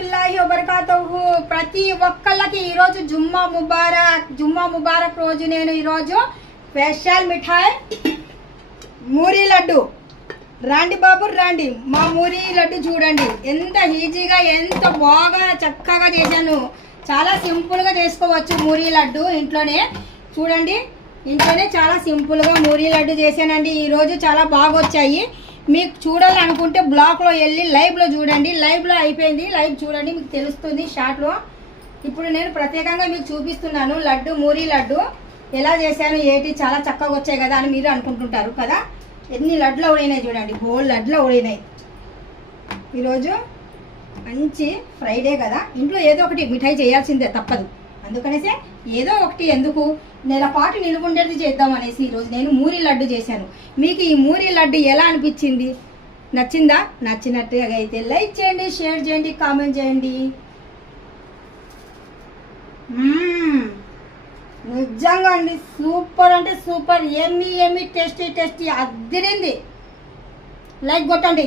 వరహమతుల్లాహి వబరకాతుహు. ప్రతి ఒక్కళ్ళకి ఈరోజు జుమ్మా ముబారక్ రోజు నేను ఈరోజు స్పెషల్ మిఠాయి మూరీ లడ్డు. రండి బాబు రండి, మా మూరీ లడ్డు చూడండి ఎంత ఈజీగా ఎంత బాగా చక్కగా చేశాను. చాలా సింపుల్గా చేసుకోవచ్చు మూరీ లడ్డు ఇంట్లోనే. చూడండి ఇంట్లోనే చాలా సింపుల్గా మూరీ లడ్డు చేశానండి. ఈరోజు చాలా బాగా వచ్చాయి. మీకు చూడాలనుకుంటే బ్లాక్లో వెళ్ళి లైవ్లో చూడండి. లైవ్లో అయిపోయింది, లైవ్ చూడండి మీకు తెలుస్తుంది షార్ట్లో. ఇప్పుడు నేను ప్రత్యేకంగా మీకు చూపిస్తున్నాను లడ్డు, మూరీ లడ్డు ఎలా చేశాను ఏంటి. చాలా చక్కగా వచ్చాయి కదా అని మీరు అనుకుంటుంటారు కదా. ఎన్ని లడ్లు ఉడినాయి చూడండి, బోల్ లడ్లు ఉడినాయి. ఈరోజు మంచి ఫ్రైడే కదా, ఇంట్లో ఏదో ఒకటి మిఠాయి చేయాల్సిందే తప్పదు. అందుకనేసే ఏదో ఒకటి ఎందుకు నెల పాటు నిలుగుండేది చేద్దాం అనేసి ఈరోజు నేను మూరీ లడ్డు చేశాను. మీకు ఈ మూరీ లడ్డు ఎలా అనిపించింది? నచ్చిందా? నచ్చినట్టుగా అయితే లైక్ చేయండి, షేర్ చేయండి, కామెంట్ చేయండి. నిజంగా అండి సూపర్ అంటే సూపర్, ఎమ్మి టేస్టీ అదిరింది. లైక్ కొట్టండి.